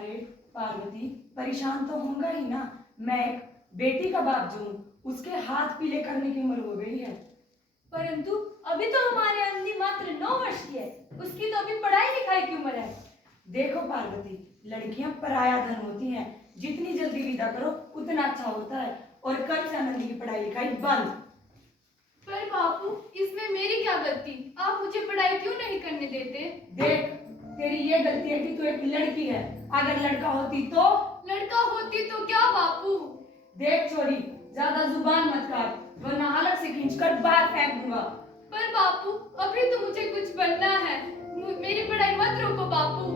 अरे पार्वती, परेशान तो होगा ही ना। मैं एक बेटी का बाप जो हूँ, उसके हाथ पीले करने की उम्र हो गई है। परंतु अभी तो हमारे आनंदी मात्र 9 वर्ष की है। उसकी तो अभी पढ़ाई लिखाई की उम्र है। देखो पार्वती, लड़कियां पराया धन होती हैं। जितनी जल्दी विदा करो उतना अच्छा होता है। और कल से आनंदी की पढ़ाई लिखाई बंद। पर बापू, इसमें मेरी क्या गलती? आप मुझे पढ़ाई क्यों नहीं करने देते? देख, तेरी ये गलती है कि तू एक लड़की है। अगर लड़का होती तो? लड़का होती तो क्या बापू? देख छोरी, ज्यादा जुबान मत काट, वरना हलक से खींचकर बाहर फेंक दूंगा। पर बापू, अभी तो मुझे कुछ बनना है। मेरी पढ़ाई मत रोको बापू।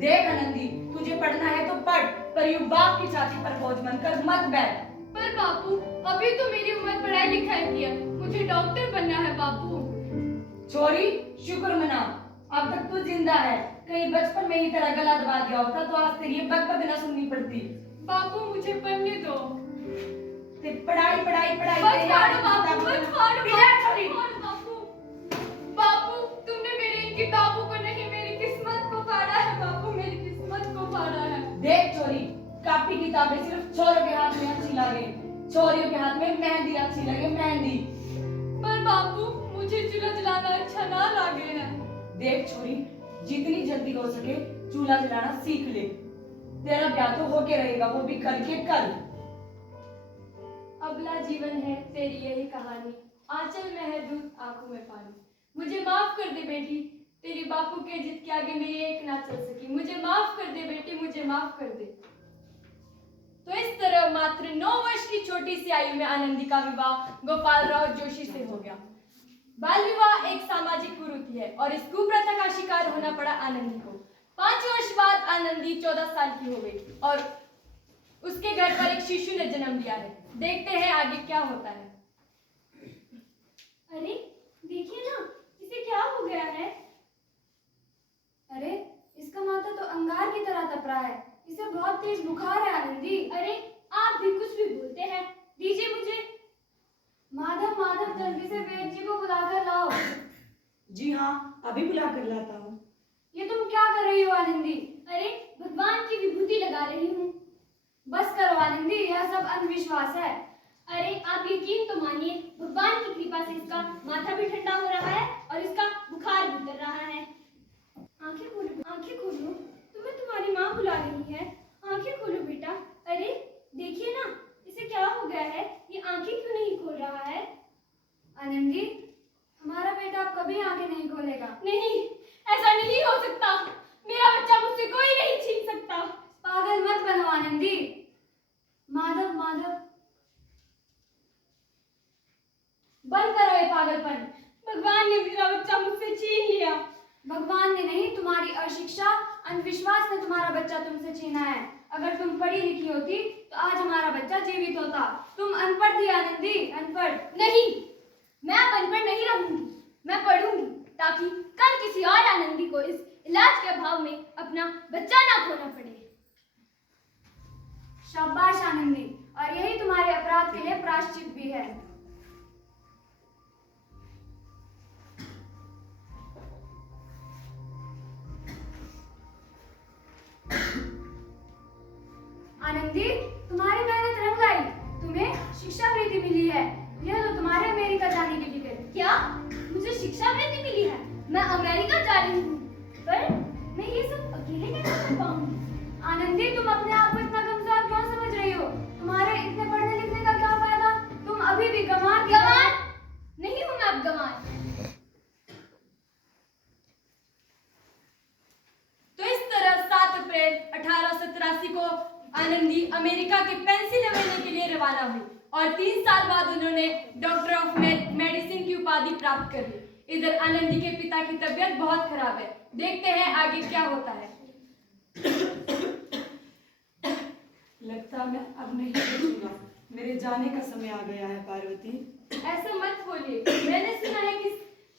देख आनंदी, तुझे पढ़ना है तो पढ़, पर यूं बाप की छाती पर बोझ बनकर मत बैठ। पर बापू, अभी तो मेरी उम्र पढ़ाई लिखाई की है। मुझे डॉक्टर बनना है बापू। छोरी, शुक्र मना, अब तक तू जिंदा है। कहीं बचपन में ही तेरा गला दबा दिया होता तो आज तेरी ये बक न सुननी पड़ती। बापू, मुझे पढ़ने दो। पढ़ाई पढ़ाई पढ़ाई। मत फाड़ो बापू, मत फाड़ो छोरी। बापू। बापू, तुमने मेरी इन किताबों को नहीं, मेरी किस्मत को फाड़ा है बापू, मेरी किस्मत को फाड़ा है। देख छोरी, कापी किताबें सिर्फ छोरों के हाथ में अच्छी लगे, छोरियों के हाथ में मेहंदी अच्छी लगे, मेहंदी। पर बापू, मुझे चूल्हा जलाना अच्छा ना लगे है। देख छोरी, जितनी जल्दी हो सके चूल्हा जलाना सीख ले। तेरा ब्याह तो होके रहेगा, वो भी कल के कल। अगला जीवन है तेरी यही कहानी, आंचल में है दूध, आंखों में पानी। मुझे माफ कर दे बेटी, तेरी बापू के जिद के आगे मेरी एक ना चल सकी। मुझे माफ कर दे बेटी, मुझे माफ कर दे। तो इस तरह मात्र 9 वर्ष की छोटी सी आयु में आनंदी का विवाह गोपाल राव जोशी से हो गया। बाल विवाह एक सामाजिक कुरीति है और इस कुप्रथा का शिकार होना पड़ा आनंदी को। 5 वर्ष बाद आनंदी 14 साल की हो गई और उसके घर पर एक शिशु ने जन्म लिया है। देखते हैं आगे क्या होता है। अरे देखिए ना, इसे क्या हो गया है? अरे इसका माथा तो अंगार की तरह तप रहा है। इसे बहुत तेज बुखार है आनंदी। अरे आप भी कुछ भी बोलते हैं, दीजिए मुझे। माधव माधव, जल्दी से वेद जी को बुलाकर लाओ। जी हाँ, अभी बुला कर लाता हूँ। ये तुम क्या कर रही हो आनंदी? अरे भगवान की विभूति लगा रही हूँ। बस करो आनंदी, यह सब अंधविश्वास है। अरे आप यकीन तो मानिए, भगवान की कृपा से इसका माथा भी ठंडा हो रहा है और इसका बुखार भी उतर रहा है। आंखें खोलो, आंखें खोलो, तुम्हें तुम्हारी माँ बुला रही है। आंखें खोलो बेटा। अरे देखिए ना, इसे क्या हो गया है? ये आंखें क्यों नहीं खोल रहा है? आनंदी, हमारा बेटा अब कभी आंखें नहीं खोलेगा। नहीं, ऐसा नहीं हो सकता। मेरा बच्चा मुझसे कोई नहीं छीन सकता। पागल मत बनो आनंदी। माधव माधव, बंद करो ये पागलपन। भगवान ने मेरा बच्चा मुझसे छीन लिया। भगवान ने नहीं, तुम्हारी अशिक्षा, अंधविश्वास ने तुम्हारा बच्चा तुमसे छीना है। अगर तुम पढ़ी लिखी होती तो आज हमारा बच्चा जीवित होता। तुम अनपढ़ थी आनंदी, अनपढ़। नहीं, मैं अब अनपढ़ नहीं रहूंगी। मैं पढ़ूंगी ताकि कल किसी और आनंदी को इस इलाज के अभाव में अपना बच्चा ना खोना पड़े। शाबाश आनंदी, और यही तुम्हारे अपराध के लिए प्रायश्चित भी है। आनंदी, तुम्हारी मेहनत रंग लाई। तुम्हें शिक्षा वृत्ति मिली है। यह लो तुम्हारे अमेरिका जाने की टिकट। क्या मुझे शिक्षा वृत्ति मिली है? मैं अमेरिका जा रही हूँ, पर मैं ये सब अकेले कैसे कर पाऊंगी? आनंदी, तुम अपने आप को इतना कमजोर क्यों समझ रही हो? तुम्हारे इतने पढ़ने लिखने का क्या फायदा? तुम अभी भी गंवार नहीं हूँ मैं अब गंवार। तो इस तरह 7 अप्रैल 1887 को आनंदी अमेरिका के पेंसिल्वेनिया के लिए रवाना हुई और 3 साल बाद उन्होंने डॉक्टर ऑफ मेडिसिन की उपाधि प्राप्त कर ली। इधर आनंदी के पिता की तबीयत बहुत खराब है। देखते हैं आगे क्या होता है। लगता मैं अब नहीं बचूंगा। मेरे जाने का समय आ गया है पार्वती। ऐसा मत बोलिए। मैंने सुना है कि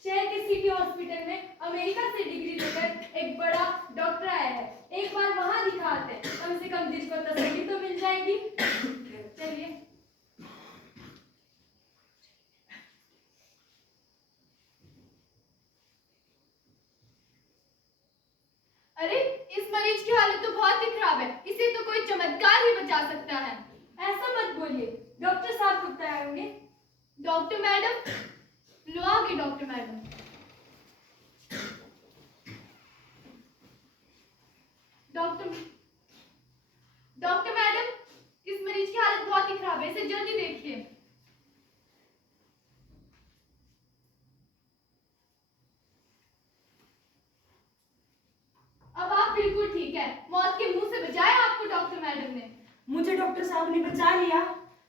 शहर के सिटी हॉस्पिटल में अमेरिका से डिग्री लेकर एक बड़ा डॉक्टर आया है। एक बार वहां दिखाते हैं, कम से कम दिल को तसल्ली तो मिल जाएगी। चलिए। अरे इस मरीज की हालत तो बहुत ही खराब डॉक्टर मैडम, लो आ गई डॉक्टर मैडम। डॉक्टर मैडम, इस मरीज की हालत बहुत ही खराब है, इसे जल्दी देखिए। अब आप बिल्कुल ठीक है, मौत के मुंह से बचाया आपको डॉक्टर मैडम ने। मुझे डॉक्टर साहब ने बचा लिया।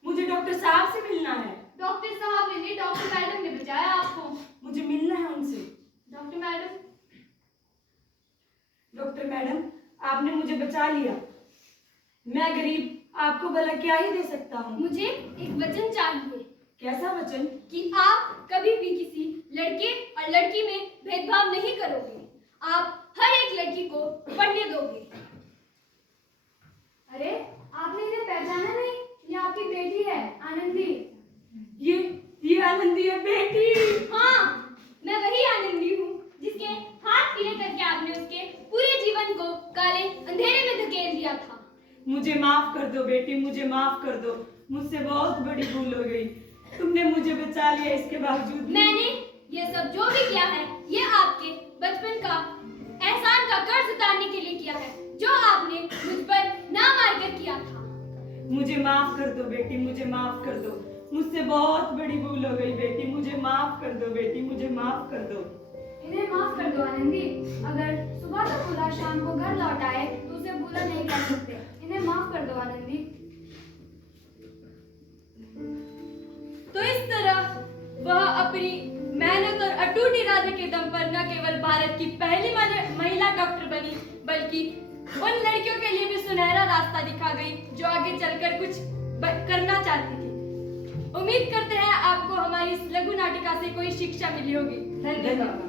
मुझे डॉक्टर साहब से मिलना है। डॉक्टर साहब ने नहीं, डॉक्टर मैडम ने बचाया आपको। मुझे मिलना है उनसे। डॉक्टर मैडम, डॉक्टर मैडम, आपने मुझे बचा लिया। मैं गरीब आपको भला क्या ही दे सकता हूँ। मुझे एक वचन चाहिए कैसा वचन? कि आप कभी भी किसी लड़के और लड़की में भेदभाव नहीं करोगे। आप हर एक लड़की को पढ़ने दोगे। अरे, आपने इन्हें पहचाना नहीं? ये आपकी बेटी है, आनंदी। ये आनंदी है बेटी। हाँ, मैं वही आनंदी हूँ जिसके हाथ पीले करके आपने उसके पूरे जीवन को काले अंधेरे में धकेल दिया था। मुझे माफ कर दो बेटी, मुझे माफ कर दो। मुझसे बहुत बड़ी भूल हो गई। तुमने मुझे बचा लिया, इसके बावजूद भी। मैंने ये सब जो भी किया है, ये आपके बचपन का एहसान का कर्ज उतारने के लिए किया है, जो आपने मुझ पर ना मारकर किया था। मुझे माफ कर दो बेटी, मुझे माफ कर दो। मुझसे बहुत बड़ी भूल हो गई बेटी, मुझे माफ कर दो बेटी, मुझे माफ कर दो। इन्हें माफ कर दो आनंदी। अगर सुबह तक खुदा शाम को घर लौट आए तो उसे बुरा नहीं कर सकते। इन्हें माफ कर दो आनंदी। तो इस तरह वह अपनी मेहनत और अटूट इरादे के दम पर न केवल भारत की पहली महिला डॉक्टर बनी, बल्कि उन लड़कियों के लिए भी सुनहरा रास्ता दिखा गई जो आगे चलकर कुछ करना चाहती थी। उम्मीद करते हैं आपको हमारी इस लघु नाटिका से कोई शिक्षा मिली होगी। धन्यवाद।